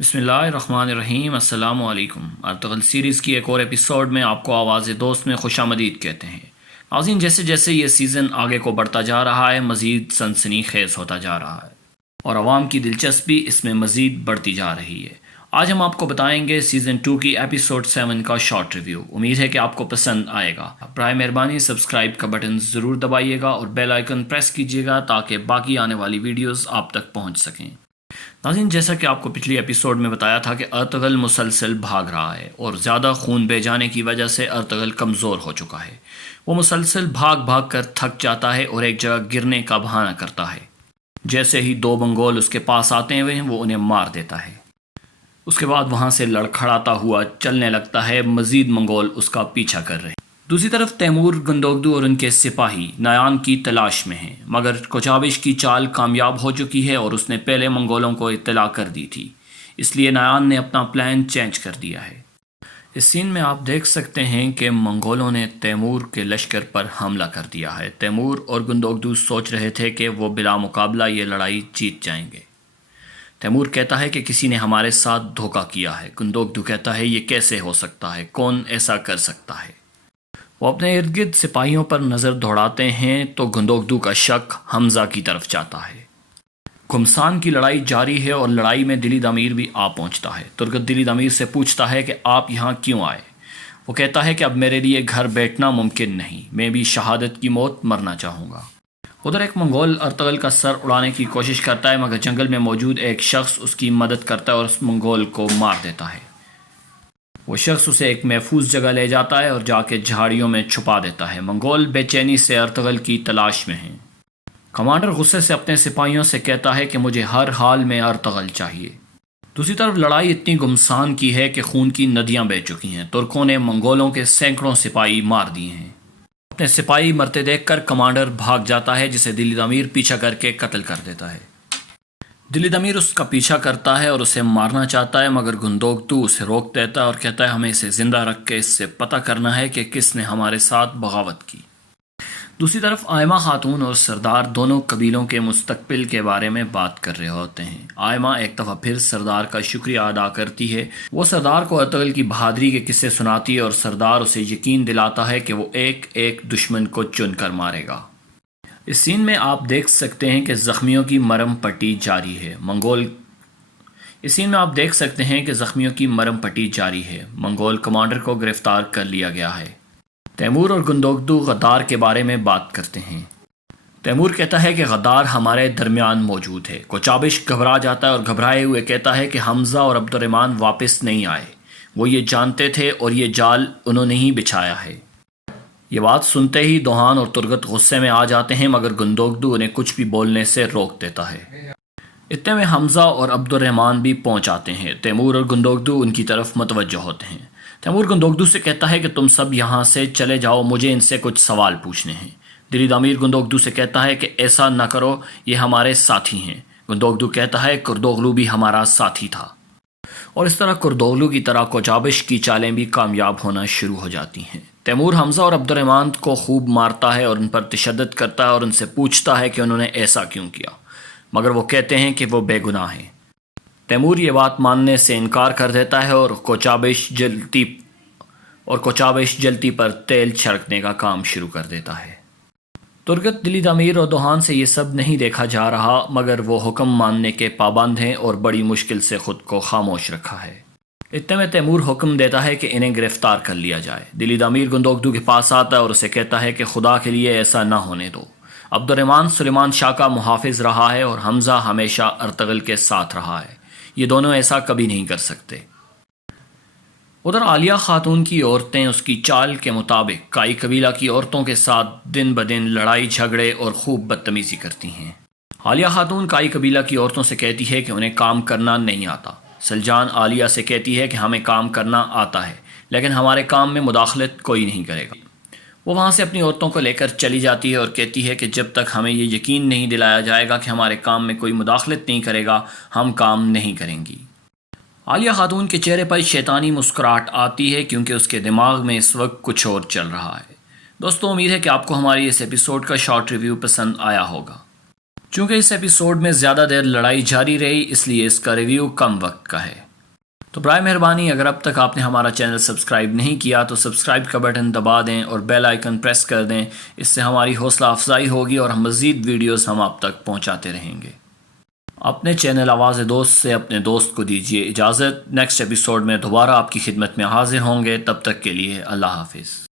بسم اللہ الرحمن الرحیم۔ السلام علیکم۔ ارطغرل سیریز کی ایک اور ایپیسوڈ میں آپ کو آواز دوست میں خوش آمدید کہتے ہیں۔ ناظرین، جیسے جیسے یہ سیزن آگے کو بڑھتا جا رہا ہے مزید سنسنی خیز ہوتا جا رہا ہے اور عوام کی دلچسپی اس میں مزید بڑھتی جا رہی ہے۔ آج ہم آپ کو بتائیں گے سیزن 2 کی ایپیسوڈ 7 کا شارٹ ریویو۔ امید ہے کہ آپ کو پسند آئے گا۔ برائے مہربانی سبسکرائب کا بٹن ضرور دبائیے گا اور بیل آئیکن پریس کیجیے گا تاکہ باقی آنے والی ویڈیوز آپ تک پہنچ سکیں۔ ناظرین، جیسا کہ آپ کو پچھلی ایپیسوڈ میں بتایا تھا کہ ارطغرل مسلسل بھاگ رہا ہے اور زیادہ خون بہہ جانے کی وجہ سے ارطغرل کمزور ہو چکا ہے۔ وہ مسلسل بھاگ بھاگ کر تھک جاتا ہے اور ایک جگہ گرنے کا بہانہ کرتا ہے۔ جیسے ہی 2 منگول اس کے پاس آتے ہوئے وہ انہیں مار دیتا ہے۔ اس کے بعد وہاں سے لڑکھڑاتا ہوا چلنے لگتا ہے۔ مزید منگول اس کا پیچھا کر رہے ہیں۔ دوسری طرف تیمور، گندوگدو اور ان کے سپاہی نایان کی تلاش میں ہیں، مگر کوچابش کی چال کامیاب ہو چکی ہے اور اس نے پہلے منگولوں کو اطلاع کر دی تھی، اس لیے نایان نے اپنا پلان چینج کر دیا ہے۔ اس سین میں آپ دیکھ سکتے ہیں کہ منگولوں نے تیمور کے لشکر پر حملہ کر دیا ہے۔ تیمور اور گندوگدو سوچ رہے تھے کہ وہ بلا مقابلہ یہ لڑائی جیت جائیں گے۔ تیمور کہتا ہے کہ کسی نے ہمارے ساتھ دھوکہ کیا ہے۔ گندوگدو کہتا ہے یہ کیسے ہو سکتا ہے، کون ایسا کر سکتا ہے۔ وہ اپنے ارد گرد سپاہیوں پر نظر دوڑاتے ہیں تو گندوگدو کا شک حمزہ کی طرف جاتا ہے۔ گھمسان کی لڑائی جاری ہے اور لڑائی میں دلی دمیر بھی آ پہنچتا ہے۔ ترگت دلی دمیر سے پوچھتا ہے کہ آپ یہاں کیوں آئے؟ وہ کہتا ہے کہ اب میرے لیے گھر بیٹھنا ممکن نہیں، میں بھی شہادت کی موت مرنا چاہوں گا۔ ادھر ایک منگول ارطغرل کا سر اڑانے کی کوشش کرتا ہے، مگر جنگل میں موجود ایک شخص اس کی مدد کرتا ہے اور اس منگول کو مار دیتا ہے۔ وہ شخص اسے ایک محفوظ جگہ لے جاتا ہے اور جا کے جھاڑیوں میں چھپا دیتا ہے۔ منگول بے چینی سے ارطغرل کی تلاش میں ہیں۔ کمانڈر غصے سے اپنے سپاہیوں سے کہتا ہے کہ مجھے ہر حال میں ارطغرل چاہیے۔ دوسری طرف لڑائی اتنی گمسان کی ہے کہ خون کی ندیاں بہہ چکی ہیں۔ ترکوں نے منگولوں کے سینکڑوں سپاہی مار دیے ہیں۔ اپنے سپاہی مرتے دیکھ کر کمانڈر بھاگ جاتا ہے، جسے دلی دمیر پیچھا کر کے قتل کر دیتا ہے۔ دلی دمیر اس کا پیچھا کرتا ہے اور اسے مارنا چاہتا ہے، مگر گندوگدو اسے روک دیتا ہے اور کہتا ہے ہمیں اسے زندہ رکھ کے اس سے پتہ کرنا ہے کہ کس نے ہمارے ساتھ بغاوت کی۔ دوسری طرف آئمہ خاتون اور سردار دونوں قبیلوں کے مستقبل کے بارے میں بات کر رہے ہوتے ہیں۔ آئمہ ایک دفعہ پھر سردار کا شکریہ ادا کرتی ہے۔ وہ سردار کو ارطغرل کی بہادری کے قصے سناتی ہے اور سردار اسے یقین دلاتا ہے کہ وہ ایک ایک دشمن کو چن کر مارے گا۔ اس سین میں آپ دیکھ سکتے ہیں کہ زخمیوں کی مرہم پٹی جاری ہے۔ منگول کمانڈر کو گرفتار کر لیا گیا ہے۔ تیمور اور گندوگدو غدار کے بارے میں بات کرتے ہیں۔ تیمور کہتا ہے کہ غدار ہمارے درمیان موجود ہے۔ کوچابش گھبرا جاتا ہے اور گھبرائے ہوئے کہتا ہے کہ حمزہ اور عبد الرحمن واپس نہیں آئے، وہ یہ جانتے تھے اور یہ جال انہوں نے ہی بچھایا ہے۔ یہ بات سنتے ہی دوہان اور ترگت غصے میں آ جاتے ہیں، مگر گندوگدو انہیں کچھ بھی بولنے سے روک دیتا ہے۔ اتنے میں حمزہ اور عبد الرحمن بھی پہنچ آتے ہیں۔ تیمور اور گندوگدو ان کی طرف متوجہ ہوتے ہیں۔ تیمور گندوگدو سے کہتا ہے کہ تم سب یہاں سے چلے جاؤ، مجھے ان سے کچھ سوال پوچھنے ہیں۔ دلی دمیر گندوگدو سے کہتا ہے کہ ایسا نہ کرو، یہ ہمارے ساتھی ہیں۔ گندوگدو کہتا ہے کردوغلو بھی ہمارا ساتھی تھا، اور اس طرح کردوغلو کی طرح کوچابش کی چالیں بھی کامیاب ہونا شروع ہو جاتی ہیں۔ تیمور حمزہ اور عبد الرحمن کو خوب مارتا ہے اور ان پر تشدد کرتا ہے اور ان سے پوچھتا ہے کہ انہوں نے ایسا کیوں کیا، مگر وہ کہتے ہیں کہ وہ بے گناہ ہیں۔ تیمور یہ بات ماننے سے انکار کر دیتا ہے اور کوچابش جلتی پر تیل چھڑکنے کا کام شروع کر دیتا ہے۔ ترگت، دلی دمیر اور دوہان سے یہ سب نہیں دیکھا جا رہا، مگر وہ حکم ماننے کے پابند ہیں اور بڑی مشکل سے خود کو خاموش رکھا ہے۔ اتنے میں تیمور حکم دیتا ہے کہ انہیں گرفتار کر لیا جائے۔ دلی دمیر گندوگدو کے پاس آتا ہے اور اسے کہتا ہے کہ خدا کے لیے ایسا نہ ہونے دو۔ عبد الرحمن سلیمان شاہ کا محافظ رہا ہے اور حمزہ ہمیشہ ارطغرل کے ساتھ رہا ہے، یہ دونوں ایسا کبھی نہیں کر سکتے۔ ادھر عالیہ خاتون کی عورتیں اس کی چال کے مطابق کائی قبیلہ کی عورتوں کے ساتھ دن بدن لڑائی جھگڑے اور خوب بدتمیزی کرتی ہیں۔ عالیہ خاتون کائی قبیلہ کی عورتوں سے کہتی ہے کہ انہیں کام کرنا نہیں آتا۔ سلجان عالیہ سے کہتی ہے کہ ہمیں کام کرنا آتا ہے، لیکن ہمارے کام میں مداخلت کوئی نہیں کرے گا۔ وہ وہاں سے اپنی عورتوں کو لے کر چلی جاتی ہے اور کہتی ہے کہ جب تک ہمیں یہ یقین نہیں دلایا جائے گا کہ ہمارے کام میں کوئی مداخلت نہیں کرے گا، ہم کام نہیں کریں گی۔ عالیہ خاتون کے چہرے پر شیطانی مسکراہٹ آتی ہے کیونکہ اس کے دماغ میں اس وقت کچھ اور چل رہا ہے۔ دوستو، امید ہے کہ آپ کو ہماری اس ایپیسوڈ کا شارٹ ریویو پسند آیا ہوگا۔ چونکہ اس ایپیسوڈ میں زیادہ دیر لڑائی جاری رہی، اس لیے اس کا ریویو کم وقت کا ہے۔ تو برائے مہربانی اگر اب تک آپ نے ہمارا چینل سبسکرائب نہیں کیا تو سبسکرائب کا بٹن دبا دیں اور بیل آئیکن پریس کر دیں. اس سے ہماری حوصلہ افزائی ہوگی اور ہم مزید ویڈیوز ہم آپ تک پہنچاتے رہیں گے. اپنے چینل آواز دوست سے اپنے دوست کو دیجیے اجازت. نیکسٹ ایپیسوڈ میں دوبارہ آپ کی خدمت میں حاضر ہوں گے. تب تک کے لیے اللہ حافظ.